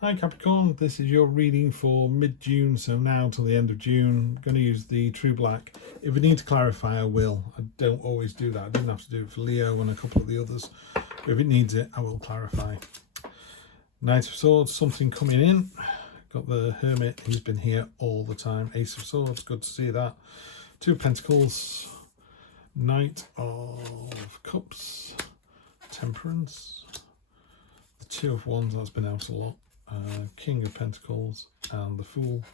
Hi Capricorn, this is your reading for mid-June, so now till the end of June. I'm going to use the True Black. If I need to clarify, I will. I don't always do that. I didn't have to do it for Leo and a couple of the others. But if it needs it, I will clarify. Knight of Swords, something coming in. Got the Hermit, he's been here all the time. Ace of Swords, good to see that. Two of Pentacles, Knight of Cups, Temperance, the Two of Wands, that's been out a lot. King of Pentacles and the Fool.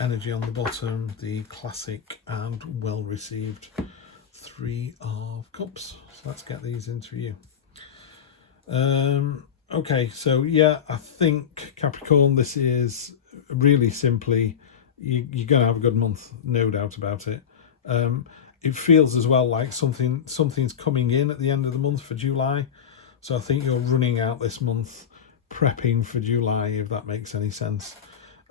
Energy on the bottom, the classic and well received Three of Cups. So let's get these into you. Okay, so yeah, I think Capricorn, this is really simply, you're going to have a good month, no doubt about it. It feels as well like something's coming in at the end of the month for July. So I think you're running out this month prepping for July, if that makes any sense.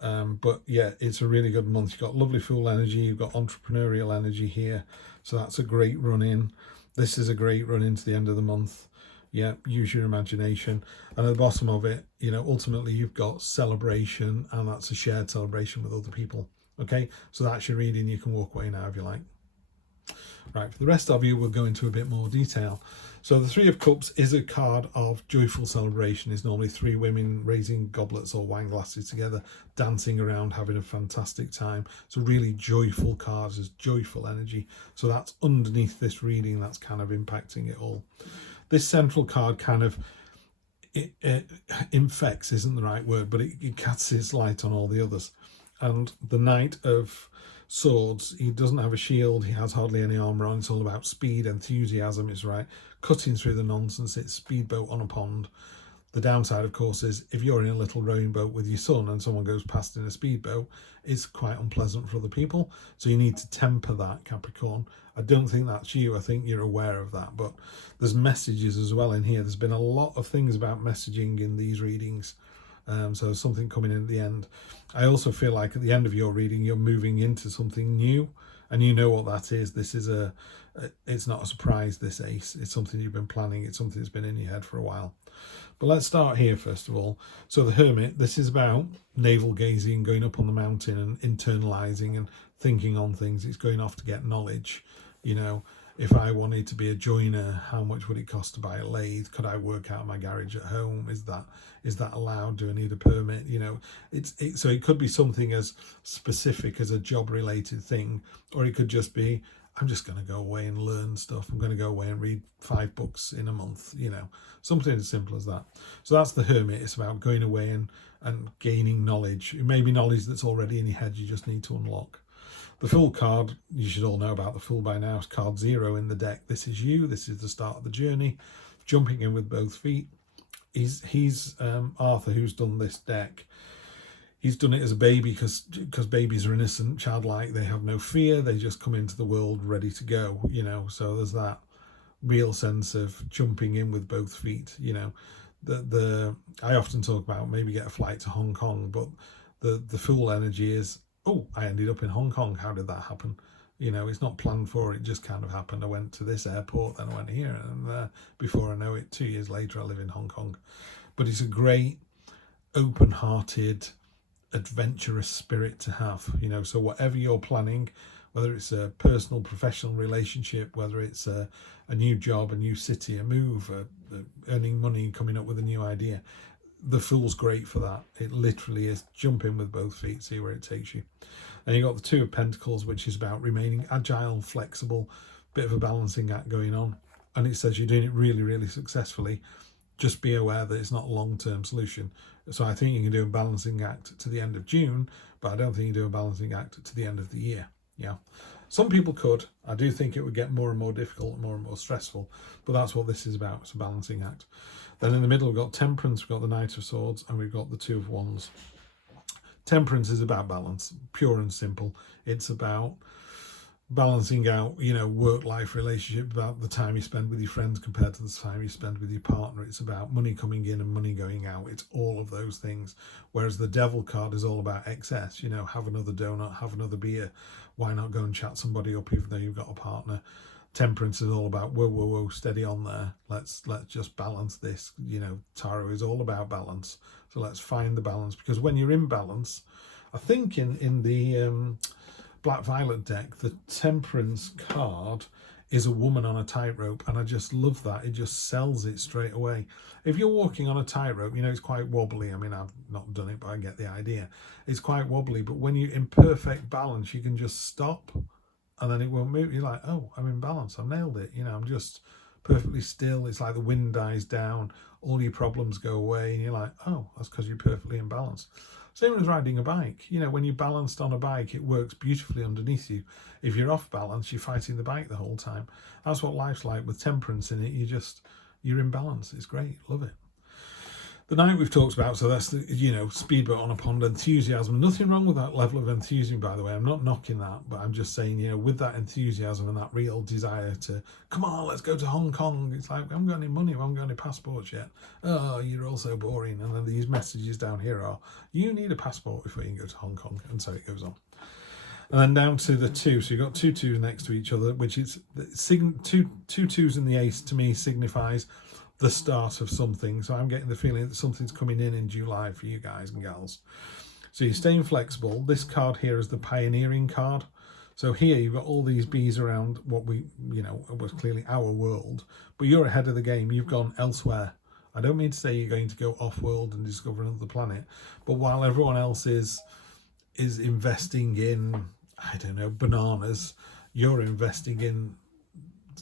But yeah, it's a really good month. You've got lovely Fool energy, you've got entrepreneurial energy here, so that's a great run in. This is a great run into the end of the month. Yeah, use your imagination. And at the bottom of it, you know, ultimately you've got celebration, and that's a shared celebration with other people. Okay, so that's your reading. You can walk away now if you like. Right, for the rest of you, we'll go into a bit more detail. So the Three of Cups is a card of joyful celebration. It's normally three women raising goblets or wine glasses together, dancing around, having a fantastic time. It's a really joyful card, it's joyful energy. So that's underneath this reading, that's kind of impacting it all. This central card kind of, it infects isn't the right word, but it casts its light on all the others. And the Knight of Swords, he doesn't have a shield, he has hardly any armor on. It's all about speed, enthusiasm, it's right, cutting through the nonsense. It's speedboat on a pond. The downside, of course, is if you're in a little rowing boat with your son and someone goes past in a speedboat, it's quite unpleasant for other people. So you need to temper that, Capricorn. I don't think that's you. I think you're aware of that. But there's messages as well in here. There's been a lot of things about messaging in these readings. So something coming in at the end. I also feel like at the end of your reading, you're moving into something new, and you know what that is. This is it's not a surprise, this ace. It's something you've been planning. It's something that's been in your head for a while. But let's start here first of all. So the Hermit, this is about navel gazing, going up on the mountain and internalizing and thinking on things. It's going off to get knowledge. You know, if I wanted to be a joiner, how much would it cost to buy a lathe? Could I work out my garage at home? Is that allowed? Do I need a permit? You know, so it could be something as specific as a job related thing, or it could just be, I'm just going to go away and learn stuff. I'm going to go away and read 5 books in a month, you know, something as simple as that. So that's the Hermit. It's about going away and gaining knowledge. It may be knowledge that's already in your head, you just need to unlock. The Fool card, you should all know about the Fool by now. It's card 0 in the deck. This is you. This is the start of the journey. Jumping in with both feet. He's Arthur, who's done this deck. He's done it as a baby because babies are innocent, childlike. They have no fear. They just come into the world ready to go, you know. So there's that real sense of jumping in with both feet, you know. I often talk about maybe get a flight to Hong Kong, but the Fool energy is, oh, I ended up in Hong Kong. How did that happen? You know, it's not planned for. It just kind of happened. I went to this airport, then I went here, and before I know it, 2 years later, I live in Hong Kong. But it's a great, open-hearted, adventurous spirit to have. You know, so whatever you're planning, whether it's a personal, professional relationship, whether it's a new job, a new city, a move, earning money, coming up with a new idea, the Fool's great for that. It literally is jump in with both feet, see where it takes you. And you got the Two of Pentacles, which is about remaining agile, flexible, bit of a balancing act going on. And it says you're doing it really, really successfully. Just be aware that it's not a long-term solution. So I think you can do a balancing act to the end of June, but I don't think you do a balancing act to the end of the year. Yeah. Some people could. I do think it would get more and more difficult, more and more stressful, but that's what this is about. It's a balancing act. Then in the middle, we've got Temperance, we've got the Knight of Swords, and we've got the Two of Wands. Temperance is about balance, pure and simple. It's about balancing out, you know, work-life relationship, about the time you spend with your friends compared to the time you spend with your partner. It's about money coming in and money going out. It's all of those things. Whereas the Devil card is all about excess, you know, have another donut, have another beer. Why not go and chat somebody up even though you've got a partner? Temperance is all about whoa, whoa, whoa, steady on there. Let's just balance this. You know, tarot is all about balance. So let's find the balance, because when you're in balance, I think in the Black Violet deck, the Temperance card is a woman on a tightrope, and I just love that. It just sells it straight away. If you're walking on a tightrope, you know, it's quite wobbly. I mean, I've not done it, but I get the idea. It's quite wobbly, but when you're in perfect balance, you can just stop and then it won't move. You're like, oh, I'm in balance. I've nailed it. You know, I'm just perfectly still. It's like the wind dies down, all your problems go away, and you're like, oh, that's because you're perfectly in balance. Same as riding a bike. You know, when you're balanced on a bike, it works beautifully underneath you. If you're off balance, you're fighting the bike the whole time. That's what life's like with temperance in it. You're in balance. It's great. Love it. The night we've talked about, so that's the, you know, speedboat on a pond, enthusiasm. Nothing wrong with that level of enthusiasm, by the way. I'm not knocking that, but I'm just saying, you know, with that enthusiasm and that real desire to, come on, let's go to Hong Kong. It's like, we haven't got any money, we haven't got any passports yet. Oh, you're all so boring. And then these messages down here are, you need a passport before you can go to Hong Kong. And so it goes on. And then down to the two. So you've got two twos next to each other, which is two twos in the ace to me signifies the start of something. So I'm getting the feeling that something's coming in July for you guys and gals. So you're staying flexible. This card here is the pioneering card. So here you've got all these bees around what we, you know, was clearly our world, but you're ahead of the game. You've gone elsewhere. I don't mean to say you're going to go off world and discover another planet, but while everyone else is investing in, I don't know, bananas, you're investing in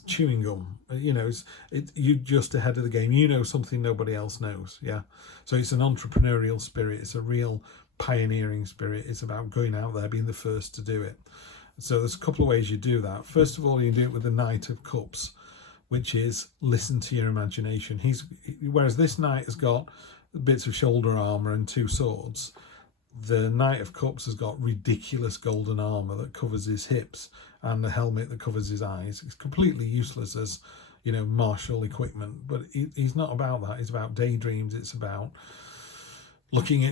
chewing gum. You know, you're just ahead of the game. You know something nobody else knows. Yeah. So it's an entrepreneurial spirit. It's a real pioneering spirit. It's about going out there, being the first to do it. So there's a couple of ways you do that. First of all, you do it with the Knight of Cups, which is listen to your imagination. Whereas this knight has got bits of shoulder armor and two swords, the Knight of Cups has got ridiculous golden armor that covers his hips and a helmet that covers his eyes. It's completely useless as, you know, martial equipment, but he's not about that. It's about daydreams. It's about looking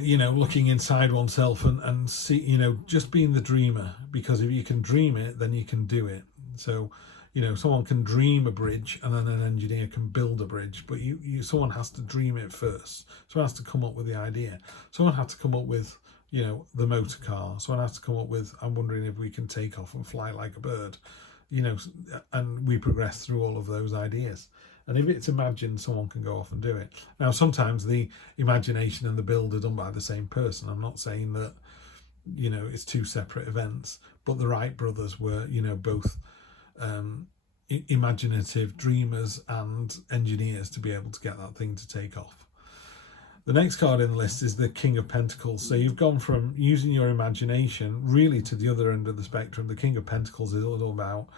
inside oneself and see, you know, just being the dreamer, because if you can dream it, then you can do it. So, you know, someone can dream a bridge and then an engineer can build a bridge, but someone has to dream it first. Someone has to come up with the idea. Someone has to come up with, you know, the motor car. Someone has to come up with, I'm wondering if we can take off and fly like a bird, you know, and we progress through all of those ideas. And if it's imagined, someone can go off and do it. Now, sometimes the imagination and the build are done by the same person. I'm not saying that, you know, it's two separate events, but the Wright brothers were, you know, both imaginative dreamers and engineers to be able to get that thing to take off. The next card in the list is the King of Pentacles. So you've gone from using your imagination really to the other end of the spectrum. The King of Pentacles is all about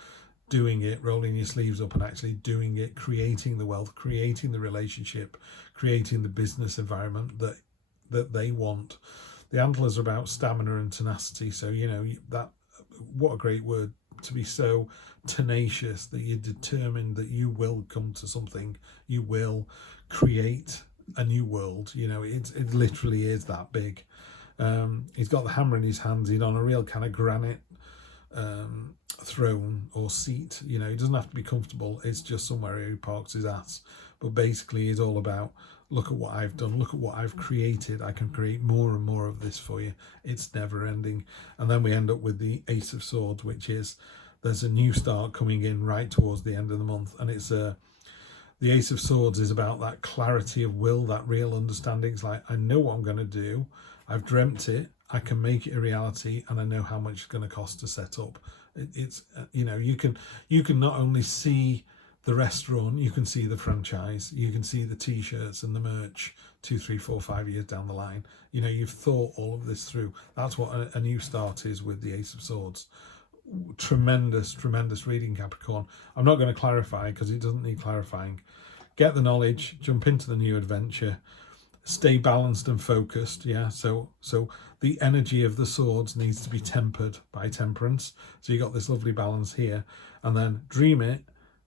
doing it, rolling your sleeves up and actually doing it, creating the wealth, creating the relationship, creating the business environment that they want. The antlers are about stamina and tenacity. So, you know, that, what a great word, to be so tenacious that you're determined that you will come to something, you will create a new world. You know, it literally is that big. He's got the hammer in his hands. He's on a real kind of granite throne or seat. You know, he doesn't have to be comfortable. It's just somewhere he parks his ass. But basically, he's all about, look at what I've done. Look at what I've created. I can create more and more of this for you. It's never ending. And then we end up with the Ace of Swords, which is, there's a new start coming in right towards the end of the month, and it's the Ace of Swords is about that clarity of will, that real understanding. It's like, I know what I'm going to do. I've dreamt it. I can make it a reality, and I know how much it's going to cost to set up. It's you know, you can not only see the restaurant, you can see the franchise, you can see the T-shirts and the merch 2, 3, 4, 5 years down the line. You know, you've thought all of this through. That's what a new start is with the Ace of Swords. Tremendous reading, Capricorn. I'm not going to clarify because it doesn't need clarifying. Get the knowledge, jump into the new adventure, stay balanced and focused. Yeah, so the energy of the swords needs to be tempered by temperance. So you got this lovely balance here, and then dream it,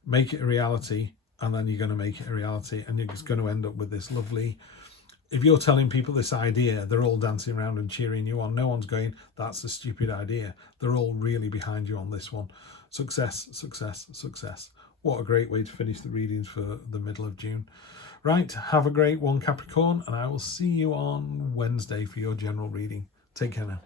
make it a reality, and then you're going to make it a reality, and you're just going to end up with this lovely. If you're telling people this idea, they're all dancing around and cheering you on. No one's going, that's a stupid idea. They're all really behind you on this one. Success, success, success. What a great way to finish the readings for the middle of June. Right, have a great one, Capricorn, and I will see you on Wednesday for your general reading. Take care now.